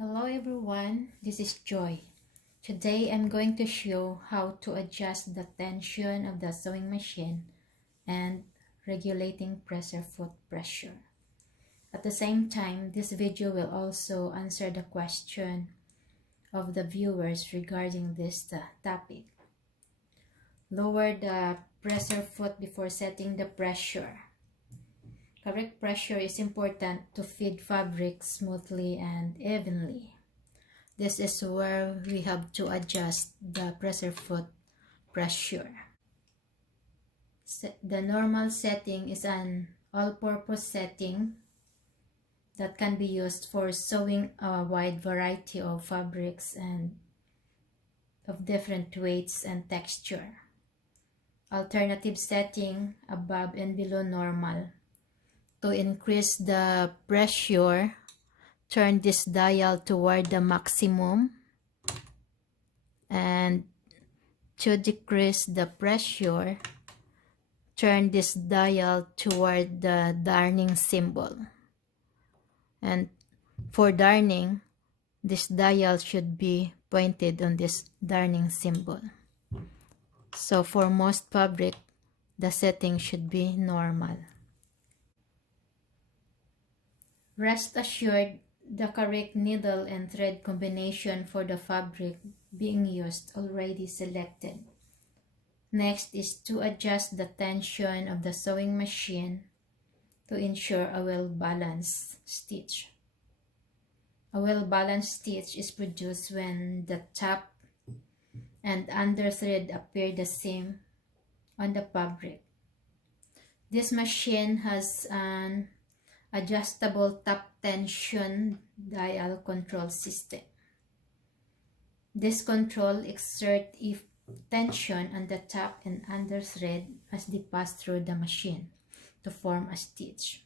Hello everyone, this is Joy. Today I'm going to show how to adjust the tension of the sewing machine and regulating pressure foot pressure. At the same time, this video will also answer the question of the viewers regarding this topic. Lower the pressure foot before setting the pressure. Correct pressure is important to feed fabric smoothly and evenly. This is where we have to adjust the pressure foot pressure. The normal setting is an all-purpose setting that can be used for sewing a wide variety of fabrics and of different weights and texture. Alternative setting above and below normal. To increase the pressure, turn this dial toward the maximum, and to decrease the pressure, turn this dial toward the darning symbol. And for darning, this dial should be pointed on this darning symbol. So for most fabric, the setting should be normal. Rest assured, the correct needle and thread combination for the fabric being used already selected. Next is to adjust the tension of the sewing machine to ensure a well-balanced stitch. A well-balanced stitch is produced when the top and under thread appear the same on the fabric. This machine has an adjustable top tension dial control system. This control exerts if tension on the top and under thread as they pass through the machine to form a stitch.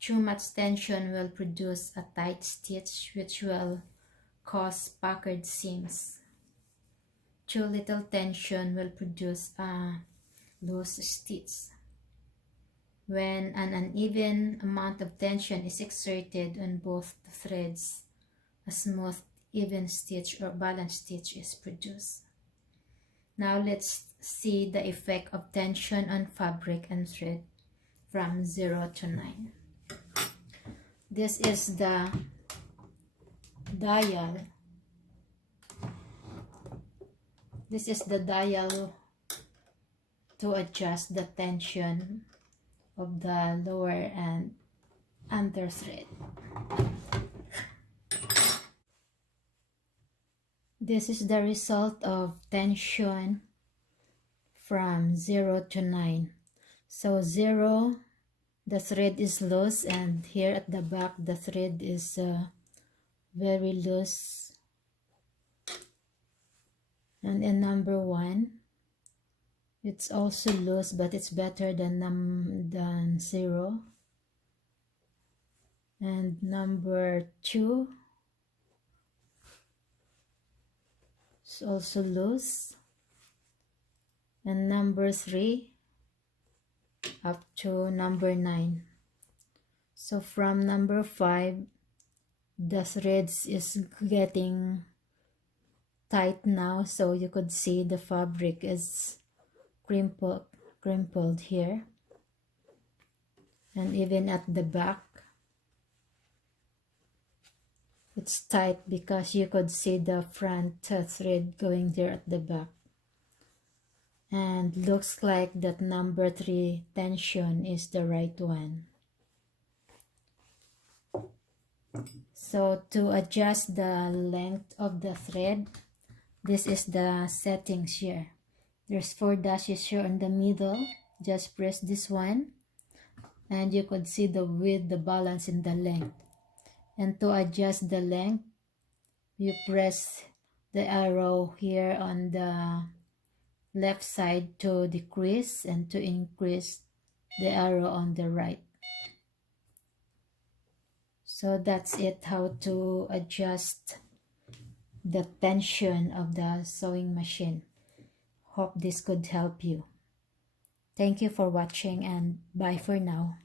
Too much tension will produce a tight stitch which will cause puckered seams. Too little tension will produce a loose stitch. When an uneven amount of tension is exerted on both the threads, a smooth, even stitch or balanced stitch is produced. Now let's see the effect of tension on fabric and thread from 0 to 9. This is the dial. This is the dial to adjust the tension of the lower and under thread. This is the result of tension from 0 to 9. So 0, the thread is loose, and here at the back the thread is very loose. And in number 1, it's also loose, but it's better than 0. And number 2 is also loose. And number 3 up to number 9. So from number 5, the threads is getting tight now, so you could see the fabric is crimpled here, and even at the back it's tight because you could see the front thread going there at the back. And looks like that number 3 tension is the right one. So to adjust the length of the thread, this is the settings here. There's 4 dashes here in the middle. Just press this one and you could see the width, the balance, and the length. And to adjust the length, you press the arrow here on the left side to decrease, and to increase the arrow on the right. So that's it, how to adjust the tension of the sewing machine. Hope this could help you. Thank you for watching, and bye for now.